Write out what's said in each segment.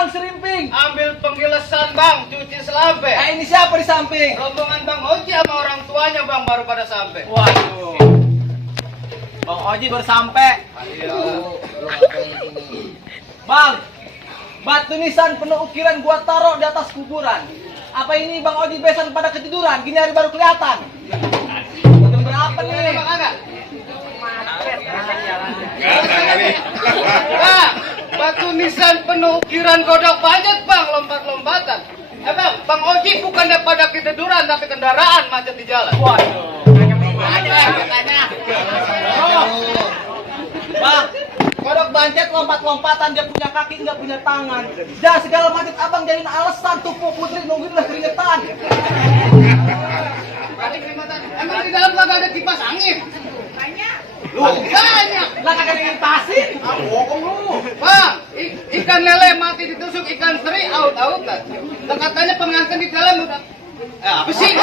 Bang Serimping. Ambil penggilesan bang, cuci selampe. Ini siapa di samping? Rombongan Bang Oji sama orang tuanya bang baru pada sampai. Waduh. Bang Oji baru sampai. Bang, batu nisan penuh ukiran gua taruh di atas kuburan. Apa ini Bang Oji besan pada ketiduran? Gini hari baru kelihatan. Batu berapa nih? Bang ada? Bang, batu nisan penuh ukiran godok budget bang, lompat-lompatan. Bang Oji bukan pada ketiduran tapi kendaraan macet di jalan. Waduh. Tanya. Bang, kodok bancet lompat-lompatan, dia punya kaki nggak punya tangan. Jangan segala macet abang jadiin alasan tuh putri nungguin lah keringetan. Emang di dalam kagak ada kipas angin? Banyak. Lah kagak diintasin. Bohong lu. Bang, ikan lele mati ditusuk ikan teri out-outan. Katanya pengantin di dalam udah. Apa sih?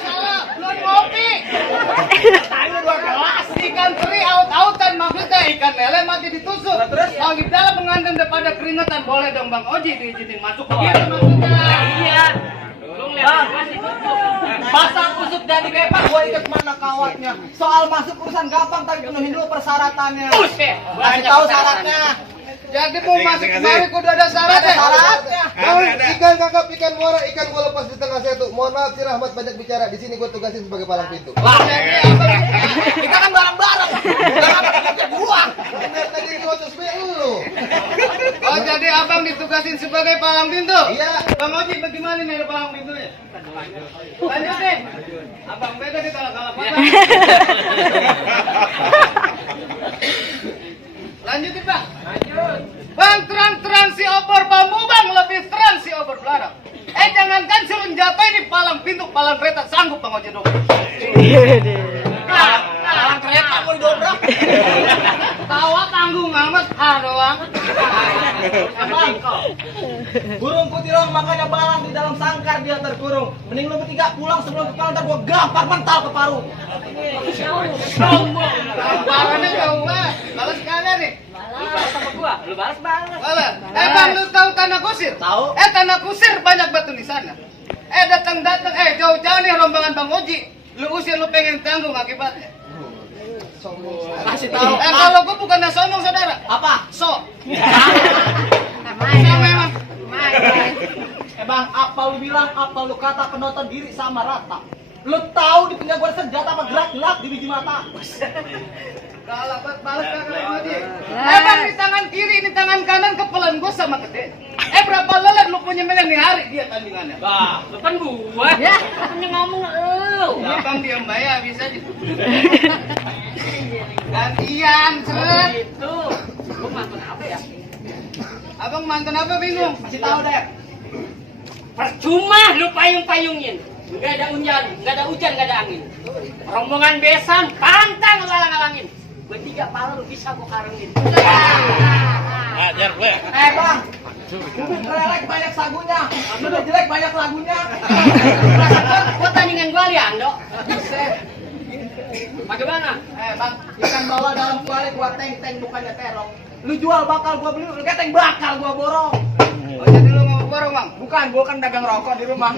Salah, belum ngopi. Tanya dua gelas. Ikan teri out-outan maksudnya ikan lele mati ditusuk. Terus? Kalau di dalam pengantin daripada keringetan boleh dong Bang Oji diizinin masuk begitu maksudnya. Iya. Bang, pasang usuk jadi kepak, gua ikut mana kawatnya. Soal masuk urusan gampang, tapi penuhin dulu persyaratannya. Kasih tahu syaratnya. Jadi mau masuk kemari kudu ada syaratnya. Syaratnya. Ikan kakap, ikan muara, ikan gua lepas di tengah satu. Mohon maaf si Rahmat banyak bicara. Di sini gua tugasin sebagai palang pintu. Lah, kita kan bareng-bareng. Jangan kita buang. Benar tadi ngocos be lu. Oh jadi abang ditugasin sebagai palang pintu? Iya. Bang Oji bagaimana nih ada palang pintunya? Lanjut deh. Abang beda di kalah-kalah patah. Lanjutin Pak. Lanjut. Bang terang-terang si obor bambu bang lebih terang si obor belarang. Jangankan suruh jatuh ini palang pintu, palang kereta sanggup Bang Oji dong. Palang kereta mau didobrak. Tawa tanggung amat, doang. Abang kau. Burung kutilong makanya balang di dalam sangkar dia terkurung. Mending lu bertiga pulang sebelum kepala ntar gua gampar mental ke paru. Sombong. Gamparannya jauh banget. Balas sekalian nih. Lu balas sama gua, lu balas banget. Balas. Bang lu tahu tanah kusir? Tahu. Tanah kusir banyak batu di sana. Datang-datang, jauh-jauh nih rombongan Bang Oji. Lu usir lu pengen tanggung akibatnya. Kasih tahu. Kalau gua bukannya sombong saudara. Apa? So. So memang. Bang, apa lu bilang, apa lu kata penonton diri sama rata? Lu tahu di punya gua senjata apa gerak-gerak di biji mata? Kalau balas kagak Oji. Bang di tangan kiri, di tangan kanan kepelan gua sama gede. Berapa lelet lu punya menang nih hari dia tandingannya. Bah, lu kan gua. Ya, katanya ngomong lu. Abang diam bayar bisa aja. Gantian, seret. Itu. Lu mantan apa ya? Abang mantan apa bingung? Kasih tahu deh. Percuma lu payung-payungin. Nggak ada hujan, nggak ada hujan, nggak ada angin. Rombongan besan, pantang lu alang-alangin. Bertiga pala lu bisa gua karengin. Ajar gue. Bang. Bubuk relek banyak sagunya. Udah jelek banyak lagunya. Gua tandingan gua liang, Dok. Bagaimana? Bang, ikan bawal dalam kuali gua teng-teng bukannya terong. Lu jual bakal gua beli, lu keteng bakal gua borong. Oh jadi lu mau borong bang? Bukan, gua kan dagang rokok di rumah.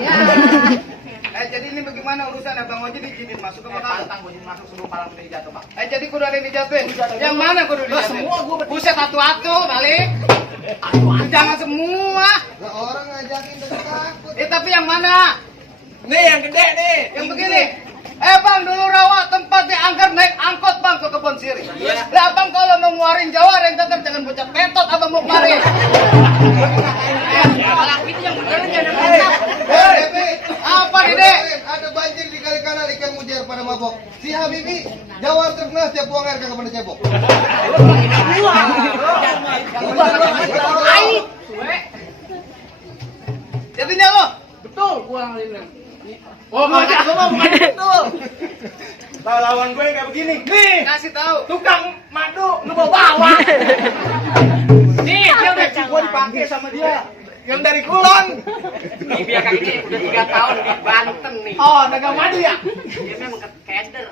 Jadi ini bagaimana urusan Bang Oji diizinin masuk ke kota? Pantang gua izin masuk sebelum palang ini jatuh, Bang. Jadi kudu ada yang dijatuhin? Yang mana kudu dijatuhin? Semua gua Buset atu-atu balik. Jangan semua. Lah orang ngajakin tapi takut. Tapi yang mana? Nih yang gede nih. Yang begini. Bang dulu rawa tempat diangkat naik angkot bang ke kebun sirih. Lah abang kalau mau ngeluarin Jawa yang tetap jangan bocah petot abang mau kemarin. Palang itu yang bener jangan Apa nih dek? Ada banjir di kali kanan ikan mujair pada mabok. Si Habibi Jawa terkenal setiap buang air kagak pernah cebok. Jadinya lo? Betul, gua bilang. Oh, gua bukan betul. Lawan gue kayak begini. Nih, Kasih tahu. tukang madu lu mau bawa. Nih, dia udah gua dipakai sama dia. Yang dari Kulon. Ini biar kaki ini udah 3 tahun di Banten nih. Oh, dagang madu ya? Dia memang keder.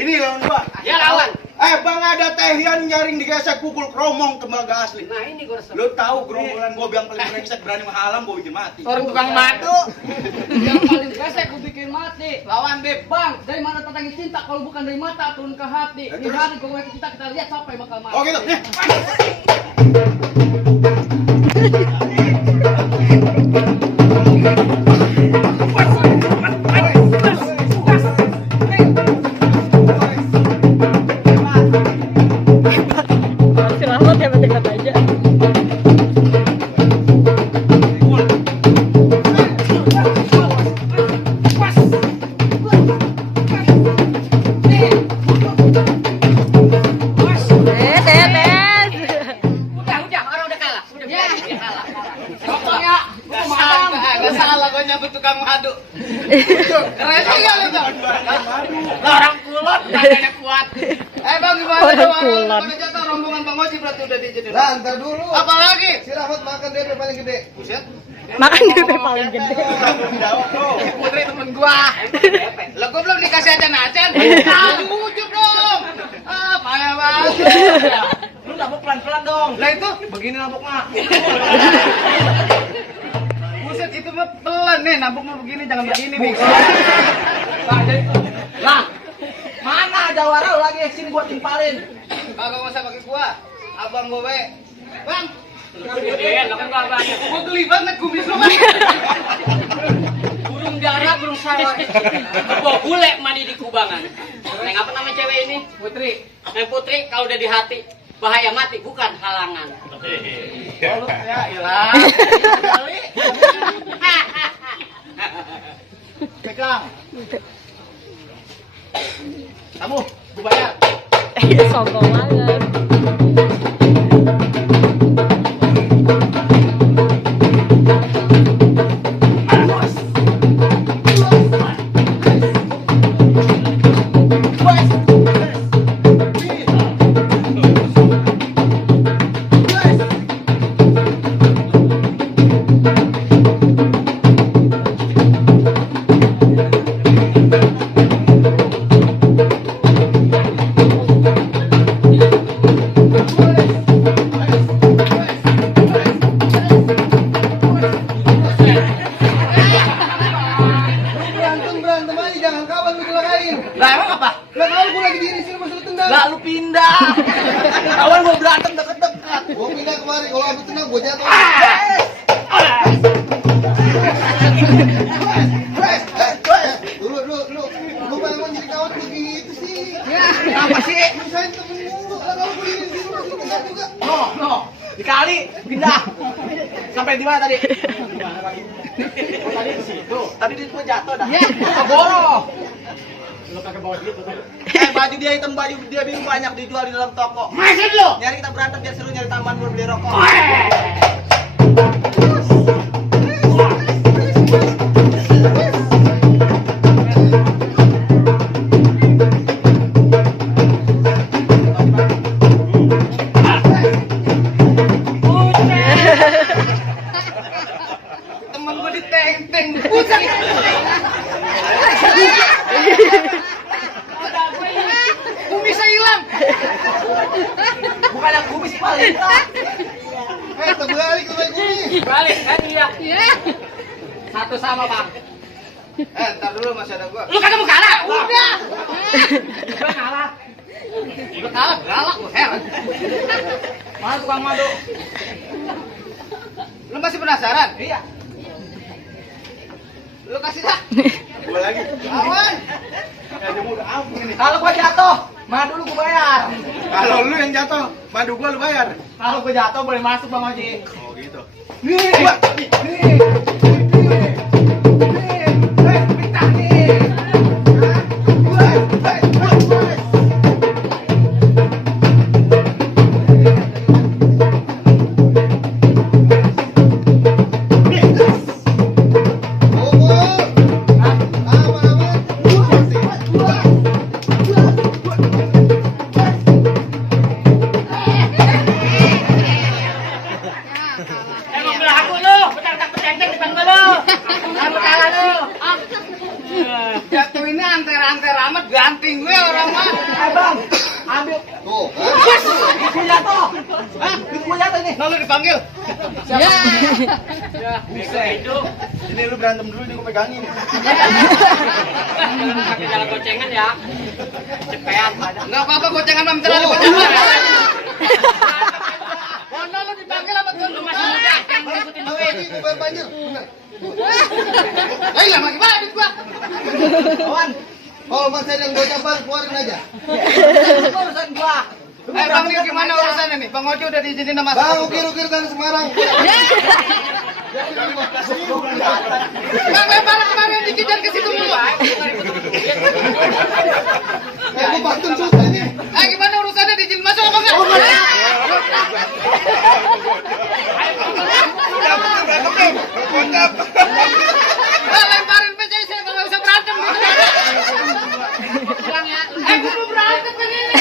Ini lawan gua. Ya lawan. Bang ada tehian nyaring digesek pukul kromong tembaga asli. Nah ini gue resep. Lu tahu gerombolan gua yang paling brengsek berani menghalang gua bikin mati. Orang tukang madu. Yang paling gesek gue bikin mati. Lawan Beb. Bang, dari mana datangnya cinta kalau bukan dari mata turun ke hati. Di terus? hati gue kita lihat siapa yang bakal mati. Oh gitu. Nih. Selamat ya, dekat aja. Udah, orang udah kalah. Udah dia kalah. Pokoknya gue matang. Gak salah gue nyebut tukang madu. Keren juga lu tuh. Lah orang kulot dadanya kuat. Bang gimana Orang tuh? kulon. Pada jatuh rombongan Bang Oji berarti udah dijadiin. Lah, ntar dulu. Apalagi? Si Rahmat makan DP paling gede. Buset. Makan DP paling gede. Putri temen gua. Lah gua belum dikasih acan-acan. Wujud dong. Payah banget. Lu nabok pelan-pelan dong. Lah itu Begini naboknya. buset itu mah pelan nih, nabuk mah begini jangan begini, Bego. Lah, mana jawara lu lagi sini gua timpalin. Kagak usah pakai gua. Abang gua we. Bang, Gedean, kan gak banyak. gua geli banget kumis lu, Bang. Burung dara, burung sawah. Bawa bule mandi di kubangan. Neng apa nama cewek ini? Putri. Neng Putri, kalau udah di hati, bahaya mati, bukan halangan. Ya ilah. Pegang. Kamu, gua bayar. Sombong banget. Berantem aja, jangan kawan lu celakain. Lah emang apa? Lah kalau gua lagi diri sini masuk tendang. Lah lu pindah. Kawan gua berantem deket-deket. Gua pindah kemari, kalau adu tendang gua jatuh. Dulu. Gua pengen jadi kawan begitu sih. Apa sih? Misain temen mulu. Lah kalau gua diri sini masuk tendang juga. No. Dikali pindah. Sampai di mana tadi? Tadi di situ. Tadi di gua jatuh dah. Ya, keboro. Lu kagak bawa duit tadi. Baju dia hitam, baju dia biru banyak dijual di dalam toko. Masih lu? Nyari kita berantem biar seru, nyari tambahan buat beli rokok. Temen gua diteng-teng. Buset. Kumisnya hilang. Bukan yang kumis paling. Terbalik lu kayak gini. Balik, kan iya. Satu sama, Bang. Ntar dulu masih ada gua. Lu kagak mau kalah? Udah. Udah kalah. Udah kalah, galak lu, heran. Mana tukang madu? Lu masih penasaran? Iya. Lu kasih dah. Gua lagi. Awan. Dia udah ampun ini. Kalau gua jatuh, madu lu gua bayar. Kalau lu yang jatuh, madu gua lu bayar. Kalau gua jatuh boleh masuk, Bang Oji. Oh gitu. Nih. Pecah nih. Emang belaku lu, petak-petak peteng depan gua lu. Lalu dipanggil. Ya. Itu. Ini lu berantem dulu, ini gue pegangin. Pakai jalan gocengan ya. Cepean pada. Enggak apa-apa gocengan mah bentar ada gocengan. Mana lu dipanggil sama tuan Lu masih muda, yang ngikutin Mau duit. lagi mau bayar banjir. Benar. Lah hilang lagi mana duit gua? Kawan, kalau masih ada yang gocapan keluarin aja. Urusan gua. Bang Dio gimana urusannya nih? Bang Ojo udah diizinin sama Bang, ukir-ukir tanah Semarang. Bang lebar kemarin dikejar ke situ mulu. Aku pantun susah ini. Gimana urusannya diizinin masuk apa enggak? Lemparin meja saya enggak usah berantem gitu. Pulang ya. Gua berantem kan ini.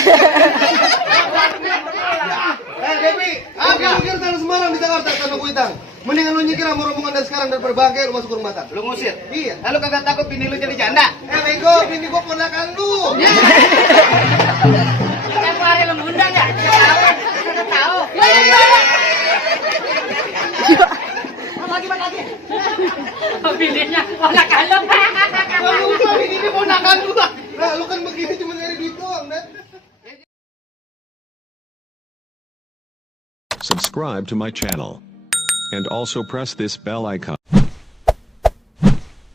Devi, ukir-ukir tanah Semarang di Jakarta tanah Kuitang. Mendingan lu nyikir sama rombongan dari sekarang daripada bangke lu masuk ke rumah tangga. Lu ngusir? Iya. Lalu kagak takut bini lu jadi janda? Bego, bini gua ponakan lu. Tiap hari lu ngundang ya? Tiap tahun. Udah tahu. Lagi. Bininya anak kalem. Kalau usah bini ini ponakan lu. Nah, lu kan begini cuma nyari duit doang, Net. Subscribe to my channel. And also press this bell icon.